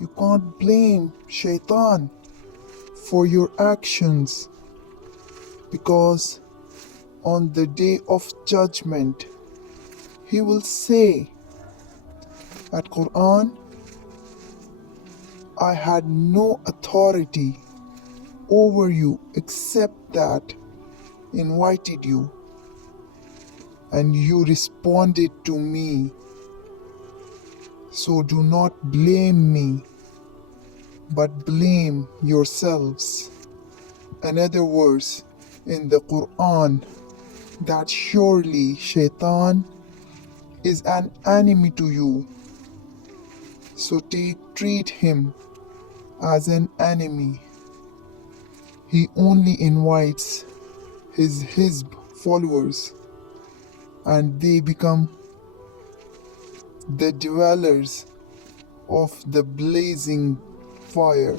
You can't blame Shaitaan for your actions, because on the day of judgment he will say at Quran, I had no authority over you except that invited you, and you responded to me. So do not blame me, but blame yourselves. Another verse in the Quran, that surely Shaitan is an enemy to you, so treat him as an enemy. He only invites his Hizb followers, and they become the dwellers of the blazing fire.